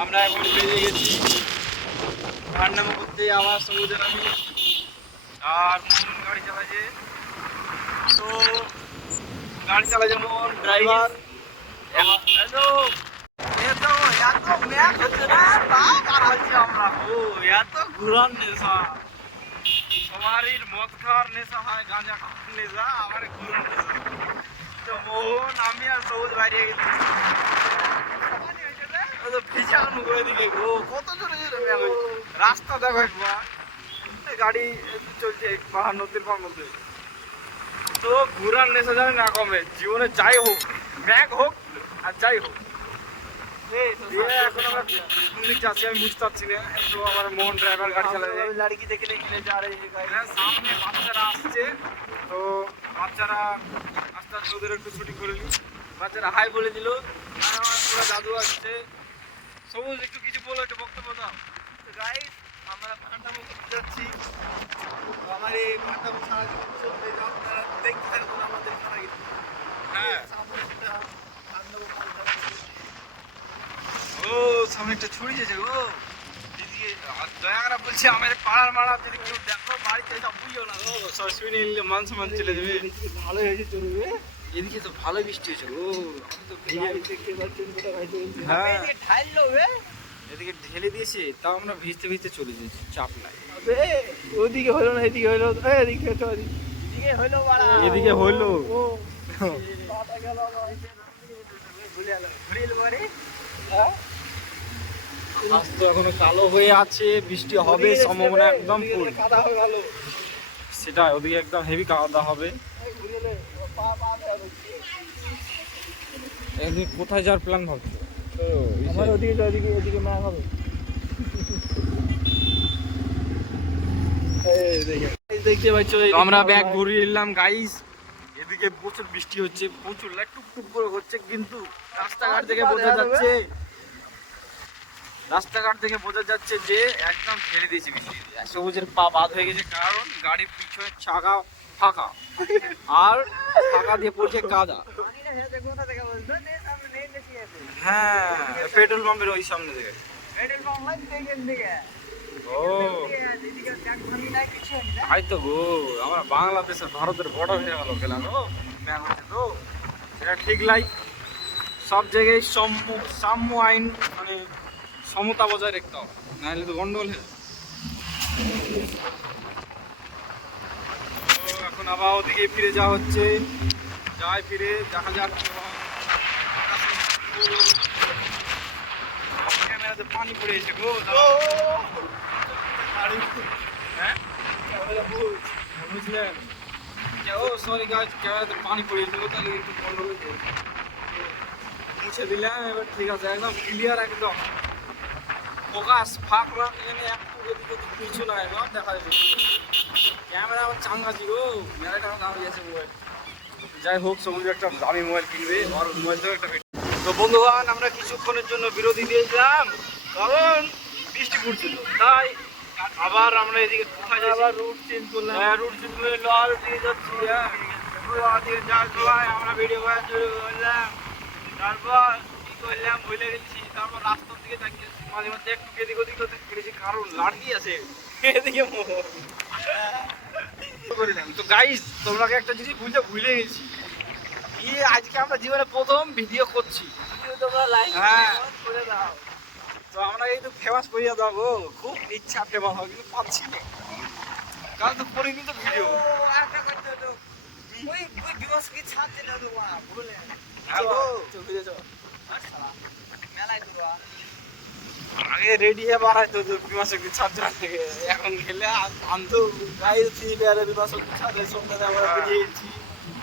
আমরা এখন বেরিয়ে গেছি ভান্ডামো করতে, আবার সমুদ্রে নামি। আর মোহন গাড়ি চালাচ্ছে, তো গাড়ি চালাচ্ছে মোহন ড্রাইভার। এত ঘুরার নেশা, সবারই মদ খাওয়ার নেশা হয়, গাঁজা খাওয়ার নেশা, আমার ঘুরার নেশা। তো মোহন আমি আর সবুজ বাইরে গেছি, ভিজানো করে দিকে কত জোরে জোরে রাস্তা দেখো একবার, গাড়ি চলছে পাহাড় নদীর পার মধ্যে। তো ঘুরার নেশা জানে না কমে, জীবনে যাই হোক, ব্যাগ হোক আর যাই হোক। এখন আমরা যাচ্ছি, আমি বুঝতে পারছি না। তো আমার মোহন ড্রাইভার গাড়ি চালাচ্ছে, লড়কি দেখলে সামনে বাচ্চারা আসছে। তো বাচ্চারা আস্তে আস্তে ওদের একটু ছুটি করে নি, বাচ্চারা হাই বলে দিল। আর আমার পুরো দাদু আসছে। সবুজ একটু কিছু বলো, একটু বক্তব্য দাও। গাইস, আমরা ভান্ডামো করতে যাচ্ছি। আমার এই ভান্ডামো সারা জীবন চলবে, আপনারা দেখতে থাকুন আমাদের সারা কিছু। হ্যাঁ, ও সামনে একটা ছুরি যেছে গো, এদিকে দয়া করে বলছি আমার পাড়ার মারা যদি কেউ দেখো বাড়িতে সব বুঝিও না গো, সব শুনে নিলে মান সম্মান চলে যাবে। ভালো হয়েছে, চলবে। এদিকে তো ভালো বৃষ্টি হয়েছে গো, আমি তো দেখতে পাচ্ছেন কোথায় ভাই চলছে। হ্যাঁ, ঢাললো বে, এদিকে ঢেলে দিয়েছে, তাও আমরা ভিজতে ভিজতে চলে যাচ্ছি, চাপ নাই। ওদিকে হলো না, এদিকে হলো, এদিকে তো এদিকে হলো, বাড়া এদিকে হলো। ও পাটা গেল ভুলে গেল, ভুলে গেল বাড়ি। হ্যাঁ, আজ তো এখনো কালো হয়ে আছে, বৃষ্টি হবে সম্ভাবনা একদম ফুল। কাদা হয়ে গেল, সেটা ওদিকে একদম হেভি কাদা হবে। ঘুরে গেলে পা পা গেল। একদিন কোথায় যাওয়ার প্ল্যান ভাবছো? আমার ওদিকে ওদিকে ওদিকে না হবে। দেখতে পাচ্ছ আমরা ব্যাগ ঘুরিয়ে নিলাম গাইস। এদিকে প্রচুর বৃষ্টি হচ্ছে, প্রচুর টুক করে হচ্ছে, কিন্তু রাস্তাঘাট থেকে বোঝা যাচ্ছে, যে একদম ছেড়ে দিয়েছে বৃষ্টি। সবুজের পা বাদ হয়ে গেছে, কারণ গাড়ির পিছনে চাকা ফাঁকা আর ফাঁকা দিয়ে পড়ছে কাদা। হ্যাঁ, পেট্রোল পাম্পের ওই সামনে থেকে। ও তাই তো গো, আমরা বাংলাদেশের ভারতের বড় হয়ে গেল খেলা গো, ম্যাচ হচ্ছে তো। এটা ঠিক লাই, সব জায়গায় সাম্য আইন, মানে সমতা বজায় রাখতে হবে, নাহলে তো গন্ডগোল হয়ে যাবে। তো এখন আবার ওদিকে ফিরে যাওয়া হচ্ছে, যাই ফিরে দেখা যাক। ক্যামেরাতে পানি পড়ে এসে গো, হ্যাঁ বুঝলেন? ও সরি গাইস, ক্যামেরাতে পানি পড়ে এসে গো, তাহলে একটু গন্ডগোল হয়েছে, মুছে দিলাম। এবার ঠিক আছে, একদম ক্লিয়ার, একদম ফোকাস, ফাঁক না এখানে একটু এদিকে কিছু নাই, এবার দেখা যাবে। ক্যামেরা আমার চাঙ্গা ছিল, মেলা টাকা দাম দিয়েছে মোবাইল। যাই হোক, সবুজ একটা দামি মোবাইল কিনবে, আর মোবাইল থেকে একটা। তো বন্ধুগণ, আমরা কিছুক্ষণের জন্য বিরতি দিয়েছিলাম, কারণ বৃষ্টি পড়ছিল, তাই আবার আমরা এদিকে কোথায় যাচ্ছি, আবার রুট চেঞ্জ করলাম। হ্যাঁ, রুট চেঞ্জ করে লোহার দিয়ে যাচ্ছি। হ্যাঁ, আমরা ভিডিও করা শুরু করলাম, তারপর কি করলাম ভুলে গেছি। তারপর রাস্তার দিকে তাকিয়ে মাঝে মধ্যে একটু এদিক ওদিক হতে গেছি, কারণ লাড়কি আছে এদিকে। তো গাইস, তোমাকে একটা জিনিস ভুলে গেছি, আজকে আমরা জীবনে প্রথম ভিডিও করছি। হ্যাঁ, তো আমরা এই তো ফেমাস করিয়া দেবো, খুব ইচ্ছা ফেমাস হবে, কিন্তু পাচ্ছি না, কারণ তো করিনি তো ভিডিও। আগে রেডি হয়ে বাড়াই তো বিমাশক্তি ছাড় থেকে, এখন খেলে আনতো গাইড থ্রি পেয়ারে বিমাশক্তি ছাড়ে সন্ধ্যাতে আমরা বুঝিয়েছি।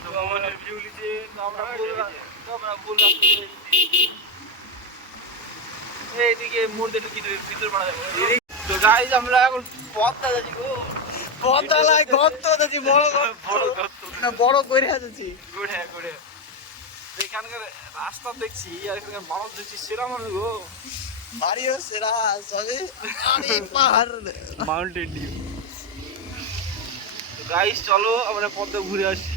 তো আমাদের ভিউ লিখে আমরা এইদিকে মোড় দিয়ে ঢুকি ভিতর বাড়া যাবো। তো গাইজ আমরা এখন পথটা যাচ্ছি গো, পদ্মালায় গর্ত যাচ্ছি, বড় না বড় করে যাচ্ছি, ঘুরে এখানকার রাস্তা দেখছি আর এখানকার মানুষ দেখছি, সেরা মানুষ গো, বাড়িও সেরা সবে পাহাড় মাউন্টেন ডিউ। তো গাইস চলো আমরা পদ্মা ঘুরে আসি।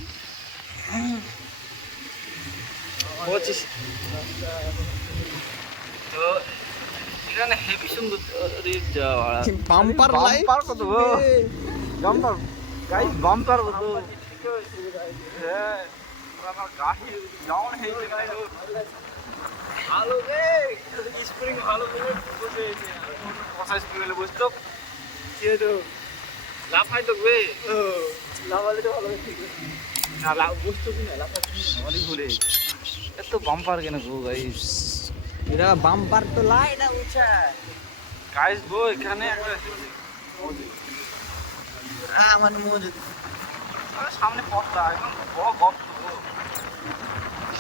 তো এখানে হেভি সুন্দর বাম্পার লাইট বাম্পার কত বাম্পার গাইস বাম্পার কত হ্যাঁ আমার গাড়ি ডাউন হয়ে গেল ভালো রে স্প্রিং ভালো করে বসে আছে স্প্রিং এ বসতো কি হলো লাফাই তো বে লাফালে তো ভালো ঠিক না লাফ বসতো কি না লাফাতে ভালোই ঘুরে এত বাম্পার কেন গো গাইস এরা বাম্পার তো লাই না উঁচা গাইস গো এখানে একটা আমার মজুদ সামনে পথটা একদম বড় গর্ত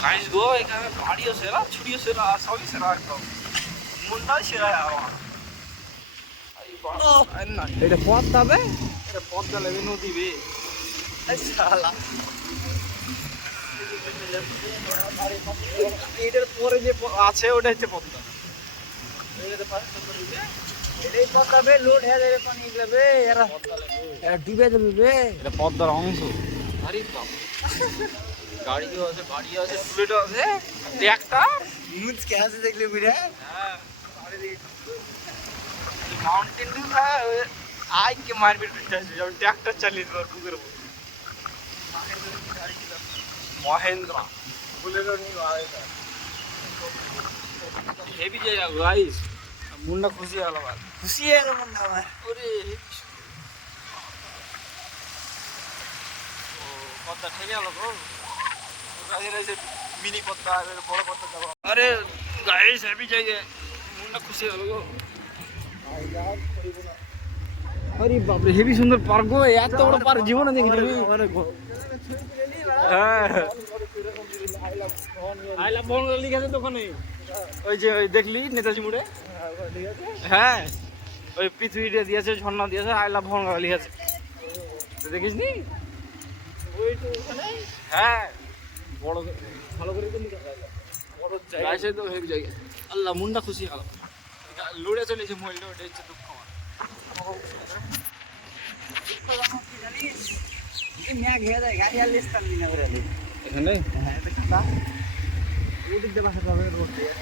গাইস গো এখানে বাড়িও সেরা ছুটিও সেরা সবই সেরা একদম মনটাই সেরা আমার এটা পথ তবে এটা পথটা লেগে নদী বে শালা এটার পরে যে আছে ওটা হচ্ছে পথটা এটাই পথ তবে লোড হয়ে যাবে পানি যাবে এরা এরা ডুবে যাবে বে এটা পথটার অংশ আরে বাপ গাড়িও আছে বাড়ি আছে টুলেটও আছে একটা মুজ কে আছে দেখলে বিরে হ্যাঁ माउंटेन व्यू था आज के मारपीट जब ट्रैक्टर चली तो कुकर महेंद्रा बुलेरो नहीं आएगा हेवी जाएगा गाइस मुन्ना खुशी वाला बात খুশি है रे मुन्ना আমার अरे पत्ता ठेके वाला को गाइस ऐसे मिनी पत्ता बड़ा पत्ता दबा अरे गाइस हेवी जाएगा मुन्ना खुशी वाला को अरे बाप रे हेवी सुंदर पार्क गो এত বড় পার্ক জীবনে দেখিনি হ্যাঁ আই লাভ বঙ্গ লিখে আছে দোকানে ওই যে দেখলি নেতাজি মোড়ে হ্যাঁ ওই পৃথিবীটা দিয়েছে ঝর্ণা দিয়েছে আই লাভ বঙ্গ লিখে আছে দেখিস নি ওই তো ওখানে হ্যাঁ বড় ভালো করে তো লিখা আছে বড় জায়গা আছে তো হেভি জায়গা আল্লাহ মুন্ডা খুশি হলো লড়ে চলেছে মহিলা ওটা হচ্ছে দুঃখ এই ম্যাগ হয়ে যায় গাড়ি আর লিস্টার দিনা করে আলি এখানে হ্যাঁ এটা খাতা ওদিক দিয়ে বাসা যাবে রোড দিয়ে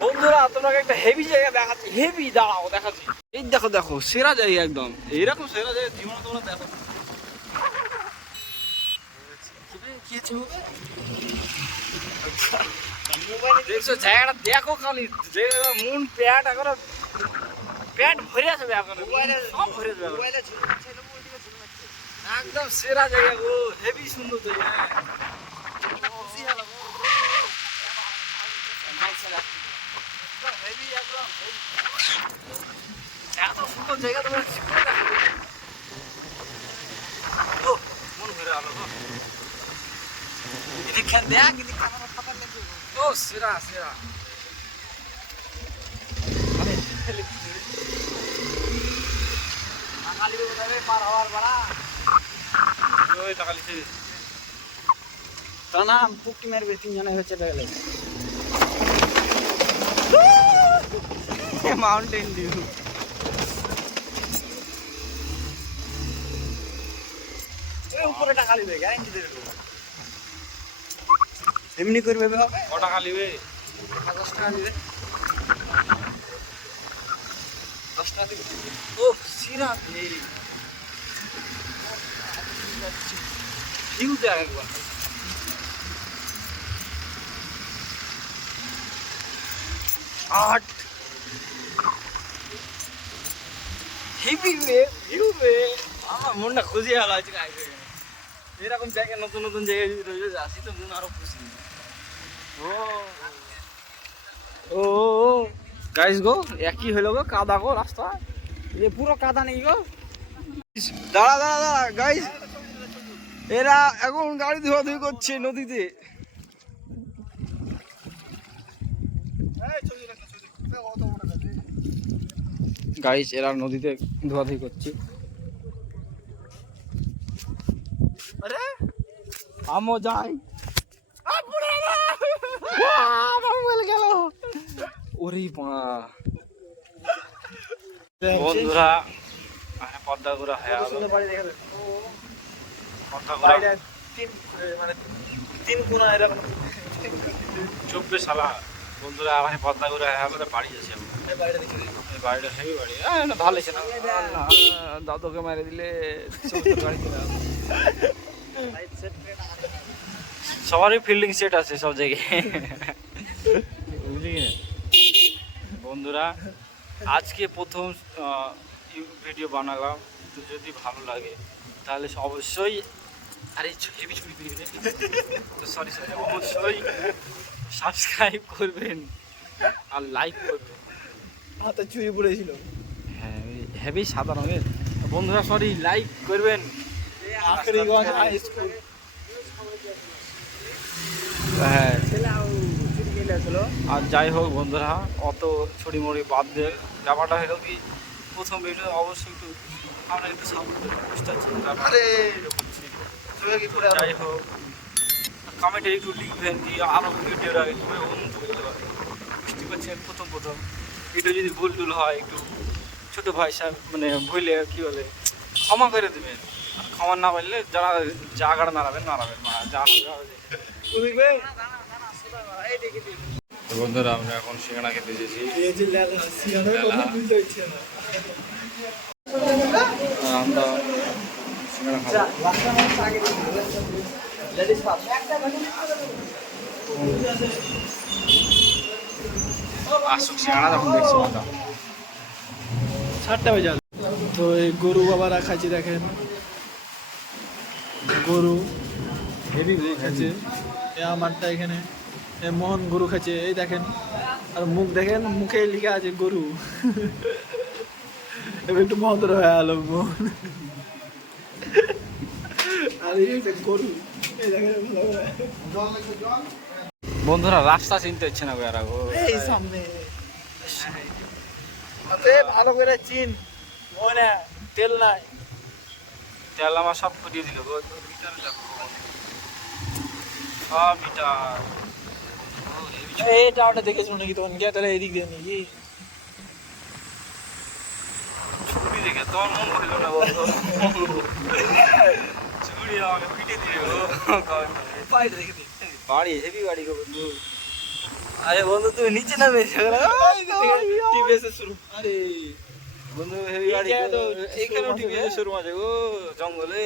বন্ধুরা তোমাকে একটা হেভি জায়গা দেখাচ্ছি হেভি দাঁড়াও দেখাচ্ছি এই দেখো দেখো সেরা জায়গা একদম এইরকম সেরা জায়গা জীবনে তোমরা দেখো দেখছো জায়গাটা দেখো খালি মন প্যাট এখন প্যাট ভরে আসবে এখন সব ভরে যাবে একদম সেরা জায়গা গো হেভি সুন্দর জায়গা এত সুন্দর জায়গা তোমার মন ভরে আলো গো এদিকে দেখ এদিকে ক্যামেরা খাতা লাগবে ও সেরা সেরা কালি যাবে পার হওয়ার বড়া ওই টাকা লিখে তার নাম পুকি মারবে তিনজনে হচ্ছে গেলে মাউন্টেন ডিউ ওই উপরে টাকা লিবে গ্যারান্টি দেবে এমনি করবে হবে ক টাকা লিবে 50 টাকা দিবে 10 টাকা দিবে ও সিরা ভিউ দেখ একবার আট হেভি বে ভিউ বে আমার মনটা খুশি হলো আজকে আইবে এরকম জায়গায় নতুন নতুন জায়গায় যদি রোজ আসি তো মন আরো খুশি ও গাইস গো একই হলো গো কাদা গো রাস্তা ये পুরো কাদা নেই গো দাঁড়া দাঁড়া দাঁড়া গাইস এরা এখন গাড়ি ধোয়াধুয়ি করছে নদীতে গাইস এরা নদীতে ধোয়াধুয়ি করছে আরে আমও যাই গেল ওরে বন্ধুরা পদ্মা ঘোরা হয়ে গেল পদ্মাগুড়া বাইরে মানে 3 কোণা এরকম চব্বে সালা বন্ধুরা আমার পদ্মাগুড়া আমাদের বাড়ি আছে বাইরে দেখে এই বাড়িটা হেভি বাড়ি ভালো আছে না দাদুকে মেরে দিলে গাড়ি কিনা সবারই ফিল্ডিং সেট আছে সব জায়গায় বুঝলি কি না? বন্ধুরা আজকে প্রথম ভিডিও বানালাম, তো যদি ভালো লাগে তাহলে অবশ্যই আরে হেভি ছুরি তো সরি অবশ্যই সাবস্ক্রাইব করবেন আর লাইক করবেন। হাতে চুরি পড়েছিল। হ্যাঁ হেভি সাদা রঙের বন্ধুরা, সরি লাইক করবেন। Akhriganj high school. হ্যাঁ আর যাই হোক বন্ধুরা, অত ছড়ি মড়ি বাদ দিয়ে ব্যাপারটা হলো কি, প্রথম ভিডিও অবশ্যই একটু আমরা একটু সাপোর্ট করি, বুঝতে পারছি আরে তুই কি করে যাই হোক কমেন্টে একটু লিখবেন কি আরও ভিডিওটা কীভাবে উন্নত করতে পারে, বুঝতে পারছেন। প্রথম ভিডিও যদি ভুল টুল হয় একটু ছোটো ভাই সাহেব মানে ভুলে কী বলে ক্ষমা করে দেবেন। ক্ষমা না পারলে যারা জায়গাটা নাড়াবেন যা বন্ধুরা আমরা এখন সিঙ্গাড়া খেতে এসেছি। আমরা সিঙ্গাড়া খাবো। আসুক সিঙ্গাড়া যখন দেখছি মজা 7টা বাজে। তো এই গরু বাবা রাখাচ্ছি, দেখেন গরু হেভি খাচ্ছে। আমারটা এখানে মোহন গরু খাচ্ছে, এই দেখেন। আর মুখ দেখেন, মুখে লিখা আছে গরু। এবার একটু ভদ্র হয়ে গেল মোহন। আর এই যে গরু, এই দেখেন বন্ধুরা রাস্তা চিনতে হচ্ছে না আর এই সামনে। ভালো করে চিন, মনে তেল নাই। তেল আমার সব ফুটিয়ে দিল গো, মিটার লাগবো সব মিটার। এইটা ওটা দেখেছো নাকি তখন গিয়ে, তাহলে এদিক দিয়ে নাকি ছুরি দেখে তোমার মন হইল না বন্ধু, ছুরি আমাকে পিটে দিয়ে বাড়ি হেভি বাড়ি গো বন্ধু। আরে বন্ধু তুমি নিচে নামে শুরু। আরে বন্ধু হেভি বাড়ি, এইখানেও টিভিএস শুরু আছে গো জঙ্গলে।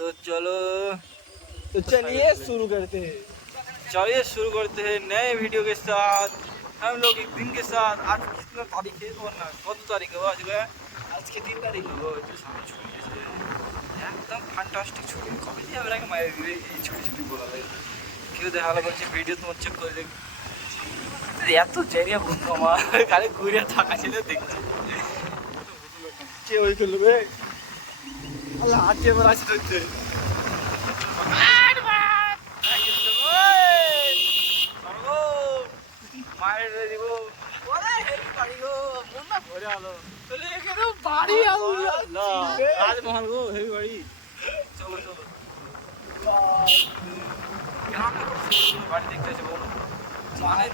तो चलो तो चलिए शुरू करते हैं। चलिए शुरू करते हैं नए वीडियो के साथ। हम लोग एक दिन के साथ, आज कितना तारीख है वरना कौन तारीख है आज गया, आज के 3 तारीख हो जो सामने छुट्टी है एकदम फैंटास्टिक छुट्टी कभी দিয়ে আমরা মায়ের দিবে এই ছুটি বলা লাগে। কেউ দেখালো বলছে ভিডিও তোমার চেক করে দেখ, এত জায়গা বন্ধু আমার খালি ঘুরে থাকা ছিল দেখছি কে ওই করবে আল্লাহ হাতে বড় আছে ধরতে। মায়ের দিব ওরে হেভি বাড়ি গো, মন না ভরে আলো তাহলে এখানে বাড়ি আলো রাজমহল গো হেভি বাড়ি। চলো চলো বাড়ি দেখতে আছে বলো, মানে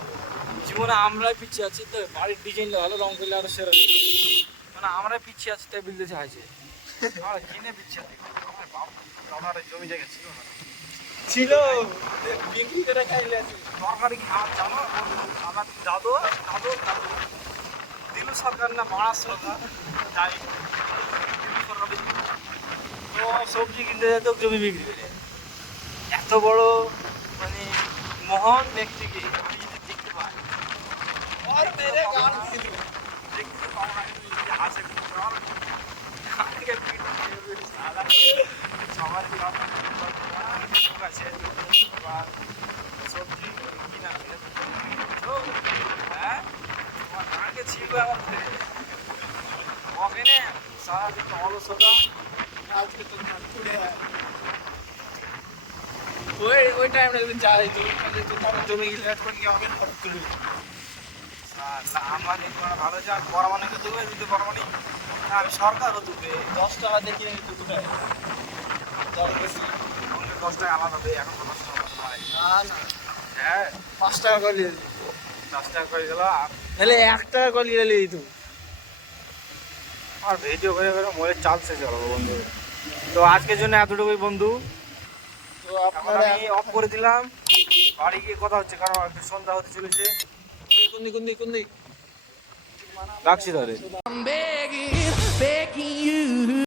জীবনে আমরাই পিছিয়ে আছি, তো বাড়ির ডিজাইনটা ভালো, রং করলে আরো সেরা, মানে আমরাই পিছিয়ে আছি তাই বিলতে চাইছে। আমরা কিনে পিছিয়ে আছি, আমার বাপ দাদার জমি জায়গা ছিল না, ছিল বিক্রি করে খাইলে আছে। তরকারি খাওয়া জানো আমার দাদু দিলু সরকার না মারা সরকার যাই দিলু সরকার তো সবজি কিনতে যেত জমি বিক্রি করে। এত বড় মানে মহান ব্যক্তিকে আমি যদি দেখতে পাই আর মেরে গান দেখতে পাবো না, আসে সবার লোক আছে সবজি কিনা হ্যাঁ তোমার নাকে ছিল আমার ওখানে সারাদিন অলসতা। আজকে তো পুরে ওই টাইমটা একদিন যাই তো তারা জমি গেলে এক করে আমাকে হঠাৎ করে আমার ভালো যা বড় মানেকে দেবো যদি বড় মানে আমি সরকারও দেবে 10 টাকা দেখিয়ে নিত কোথায় 10 টাকা আলাদা দেয় এখন 10 টাকা না না হ্যাঁ 5 টাকা করে দিয়ে 10 টাকা করে গেল। তাহলে 1 টাকা করে নিয়ে দিত। আর ভিডিও করে মোবাইল চার্জ শেষ হলো বন্ধু, তো আজকের জন্য এতটুকুই বন্ধু। তো এখন আপনারা আমি অফ করে দিলাম, বাড়ি গিয়ে কথা হচ্ছে, কারণ একটু সন্ধ্যা হতে চলেছে। রাখছি তাহলে।